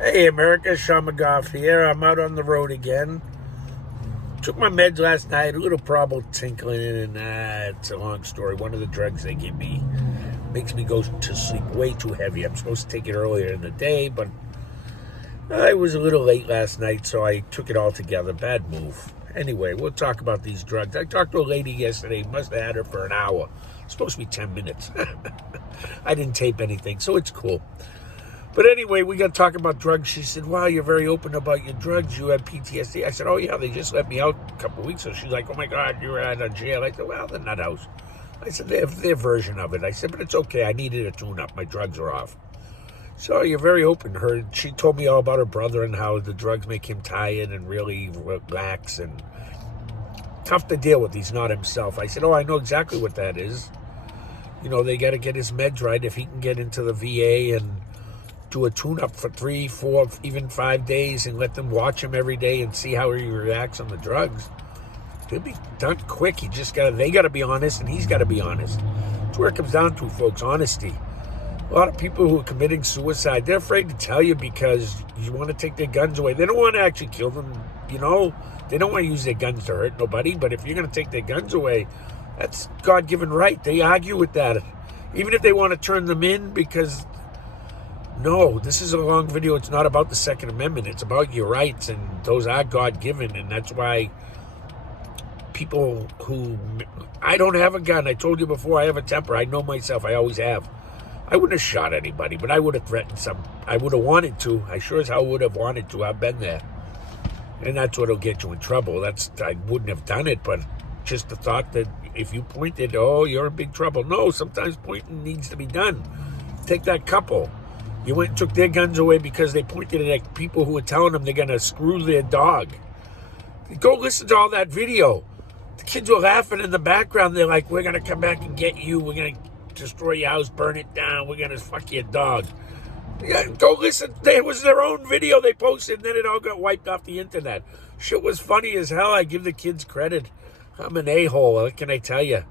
Hey, America, Sean McGough here. I'm out on the road again. Took my meds last night, a little problem tinkling, and it's a long story. One of the drugs they give me makes me go to sleep way too heavy. I'm supposed to take it earlier in the day, but I was a little late last night, so I took it all together. Bad move. Anyway, we'll talk about these drugs. I talked to a lady yesterday, must have had her for an hour. It's supposed to be 10 minutes. I didn't tape anything, so it's cool. But anyway, we got talking about drugs. She said, wow, you're very open about your drugs. You had PTSD. I said, oh, yeah, they just let me out a couple of weeks ago. She's like, oh, my God, you were out of jail. I said, well, the nut house. I said, their version of it. I said, but it's okay. I needed a tune-up. My drugs are off. So you're very open. She told me all about her brother and how the drugs make him tired and really relax and tough to deal with. He's not himself. I said, oh, I know exactly what that is. You know, they got to get his meds right. If he can get into the VA and do a tune-up for 3, 4, even 5 days and let them watch him every day and see how he reacts on the drugs, he'll be done quick. They got to be honest, and he's got to be honest. That's where it comes down to, folks, honesty. A lot of people who are committing suicide, they're afraid to tell you because you want to take their guns away. They don't want to actually kill them, you know. They don't want to use their guns to hurt nobody, but if you're going to take their guns away, that's God-given right. They argue with that. Even if they want to turn them in because... No, this is a long video. It's not about the Second Amendment. It's about your rights, and those are God-given, and that's why people who... I don't have a gun. I told you before, I have a temper. I know myself. I always have. I wouldn't have shot anybody, but I would have threatened some. I would have wanted to. I sure as hell would have wanted to. I've been there. And that's what'll get you in trouble. I wouldn't have done it, but just the thought that if you pointed, oh, you're in big trouble. No, sometimes pointing needs to be done. Take that couple. You went and took their guns away because they pointed at people who were telling them they're going to screw their dog. Go listen to all that video. The kids were laughing in the background. They're like, we're going to come back and get you. We're going to destroy your house, burn it down. We're going to fuck your dog. Yeah, go listen. It was their own video they posted, and then it all got wiped off the internet. Shit was funny as hell. I give the kids credit. I'm an a-hole. What can I tell you?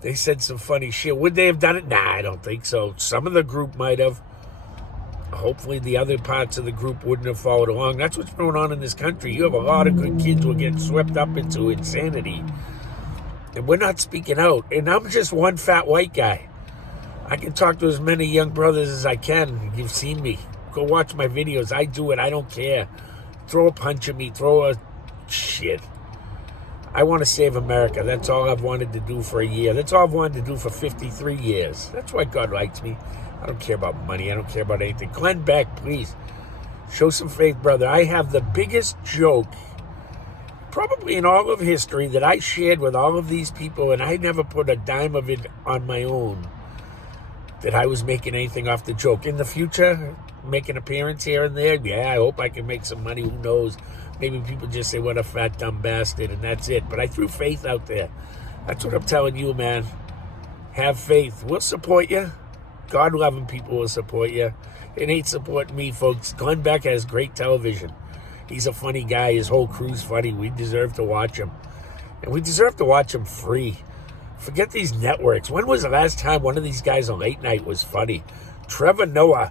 They said some funny shit. Would they have done it? Nah, I don't think so. Some of the group might have. Hopefully the other parts of the group wouldn't have followed along. That's what's going on in this country. You have a lot of good kids who are getting swept up into insanity. And we're not speaking out. And I'm just one fat white guy. I can talk to as many young brothers as I can. You've seen me. Go watch my videos. I do it. I don't care. Throw a punch at me. Throw a shit. I want to save America. That's all I've wanted to do for a year. That's all I've wanted to do for 53 years. That's why God likes me. I don't care about money. I don't care about anything. Glenn Beck, please, show some faith, brother. I have the biggest joke probably in all of history that I shared with all of these people, and I never put a dime of it on my own that I was making anything off the joke. In the future, make an appearance here and there. Yeah, I hope I can make some money. Who knows? Maybe people just say, what a fat, dumb bastard, and that's it. But I threw faith out there. That's what I'm telling you, man. Have faith. We'll support you. God-loving people will support you. It ain't supporting me, folks. Glenn Beck has great television. He's a funny guy. His whole crew's funny. We deserve to watch him. And we deserve to watch him free. Forget these networks. When was the last time one of these guys on late night was funny? Trevor Noah.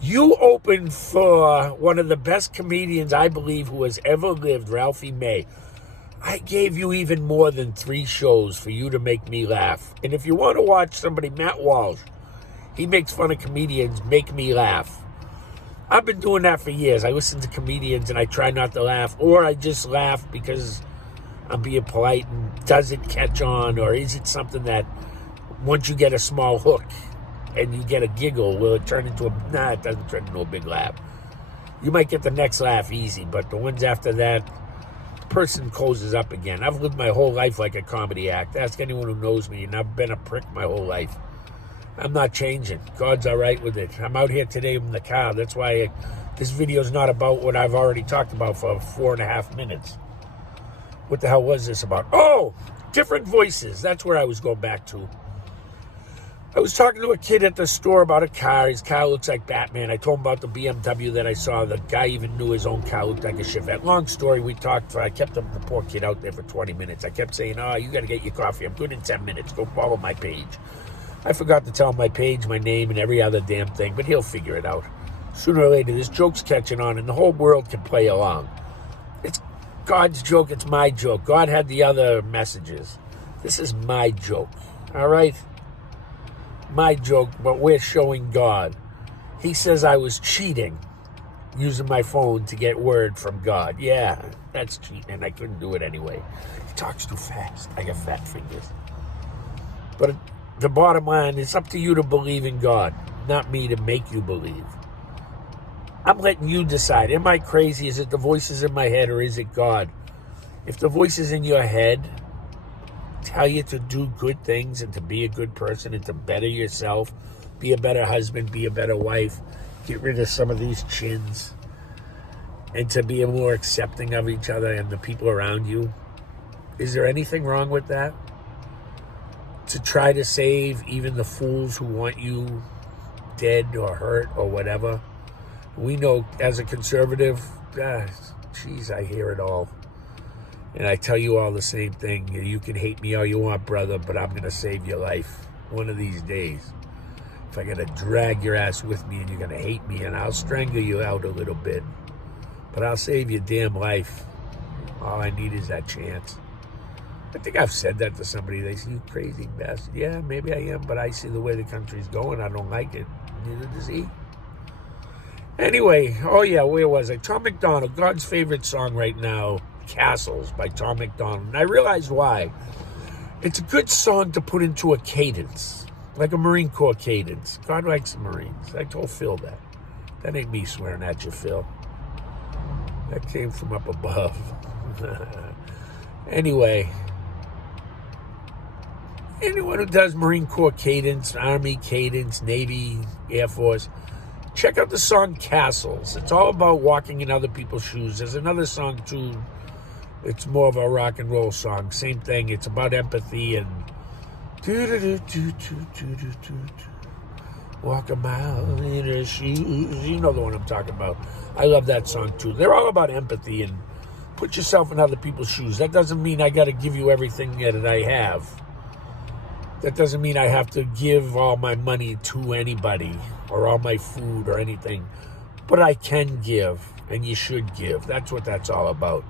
You opened for one of the best comedians, I believe, who has ever lived, Ralphie May. I gave you even more than 3 shows for you to make me laugh. And if you want to watch somebody, Matt Walsh, he makes fun of comedians, make me laugh. I've been doing that for years. I listen to comedians and I try not to laugh, or I just laugh because I'm being polite, and does it catch on, or is it something that once you get a small hook and you get a giggle, will it turn into it doesn't turn into a big laugh. You might get the next laugh easy, but the ones after that, the person closes up again. I've lived my whole life like a comedy act. Ask anyone who knows me, and I've been a prick my whole life. I'm not changing. God's all right with it. I'm out here today in the car. That's why this video is not about what I've already talked about for 4.5 minutes. What the hell was this about? Oh, different voices. That's where I was going back to. I was talking to a kid at the store about a car. His car looks like Batman. I told him about the BMW that I saw. The guy even knew his own car looked like a Chevette. Long story, we talked. I kept the poor kid out there for 20 minutes. I kept saying, oh, you got to get your coffee. I'm good in 10 minutes. Go follow my page. I forgot to tell him my page, my name, and every other damn thing, but he'll figure it out. sooner or later, this joke's catching on, and the whole world can play along. It's God's joke. It's my joke. God had the other messages. This is my joke. All right? My joke, but we're showing God. He says I was cheating using my phone to get word from God. Yeah, that's cheating, and I couldn't do it anyway. He talks too fast. I got fat fingers. But the bottom line, it's up to you to believe in God, not me to make you believe. I'm letting you decide. Am I crazy? Is it the voices in my head, or is it God? If the voices in your head tell you to do good things and to be a good person and to better yourself, be a better husband, be a better wife, get rid of some of these chins, and to be more accepting of each other and the people around you, is there anything wrong with that? To try to save even the fools who want you dead or hurt or whatever. We know as a conservative, geez, I hear it all. And I tell you all the same thing. You can hate me all you want, brother, but I'm going to save your life one of these days. If I got to drag your ass with me and you're going to hate me, and I'll strangle you out a little bit, but I'll save your damn life. All I need is that chance. I think I've said that to somebody. They say, you crazy bastard. Yeah, maybe I am, but I see the way the country's going. I don't like it. Neither does he. Anyway, oh yeah, where was I? Tom MacDonald, God's favorite song right now, Castles by Tom MacDonald. And I realized why. It's a good song to put into a cadence, like a Marine Corps cadence. God likes the Marines. I told Phil that. That ain't me swearing at you, Phil. That came from up above. Anyway, anyone who does Marine Corps cadence, Army cadence, Navy, Air Force, check out the song Castles. It's all about walking in other people's shoes. There's another song too. It's more of a rock and roll song. Same thing. It's about empathy and walk a mile in her shoes. You know the one I'm talking about. I love that song too. They're all about empathy and put yourself in other people's shoes. That doesn't mean I got to give you everything that I have. That doesn't mean I have to give all my money to anybody or all my food or anything. But I can give, and you should give. That's what that's all about.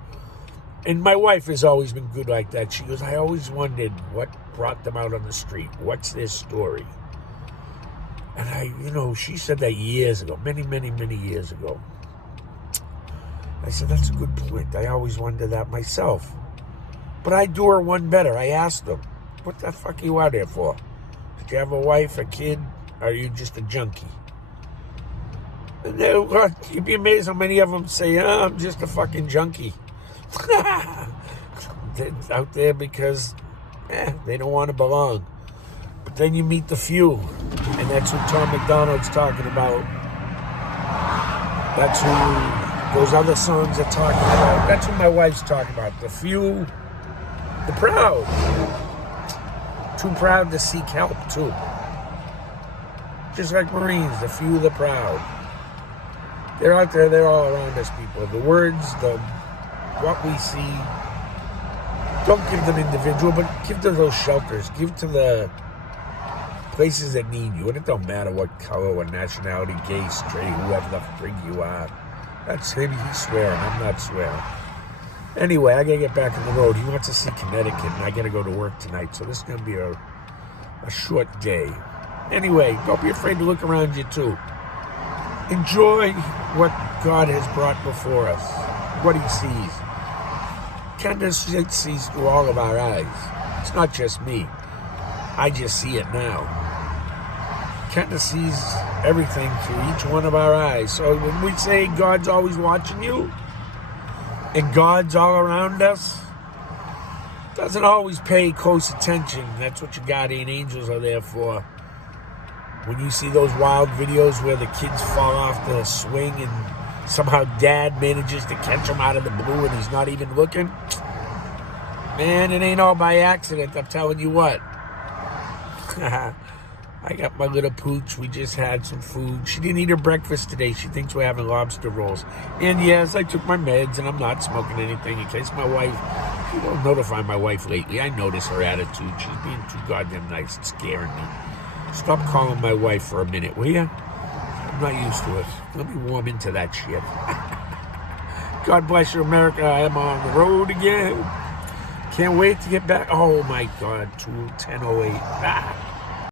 And my wife has always been good like that. She goes, I always wondered what brought them out on the street. What's their story? And she said that years ago, many, many, many years ago. I said, that's a good point. I always wondered that myself. But I do her one better. I asked them, what the fuck are you out there for? Did you have a wife, a kid, or are you just a junkie? And you'd be amazed how many of them say, I'm just a fucking junkie. They're out there because they don't want to belong. But then you meet the few, and that's who Tom MacDonald's talking about. That's who those other songs are talking about. That's who my wife's talking about. The few, the proud. Too proud to seek help, too. Just like Marines, the few, the proud. They're out there, they're all around us, people. The words, what we see, don't give them individual, but give to those shelters. Give to the places that need you. And it don't matter what color or nationality, gay, straight, whoever the frig you are. That's him, he's swearing, I'm not swearing. Anyway, I gotta get back on the road. He wants to see Connecticut, and I gotta go to work tonight, so this is gonna be a short day. Anyway, don't be afraid to look around you too. Enjoy what God has brought before us, what he sees. Kindness sees through all of our eyes. It's not just me. I just see it now. Kindness sees everything through each one of our eyes. So when we say God's always watching you, and God's all around us, doesn't always pay close attention. That's what your guardian angels are there for. When you see those wild videos where the kids fall off the swing and somehow dad manages to catch them out of the blue and he's not even looking, man, it ain't all by accident, I'm telling you what. I got my little pooch. We just had some food. She didn't eat her breakfast today. She thinks we're having lobster rolls. And yes, I took my meds and I'm not smoking anything in case my wife, you don't notify my wife lately. I notice her attitude. She's being too goddamn nice. It's scaring me. Stop calling my wife for a minute, will you? I'm not used to it. Let me warm into that shit. God bless you, America. I am on the road again. Can't wait to get back. Oh my God, 10:08.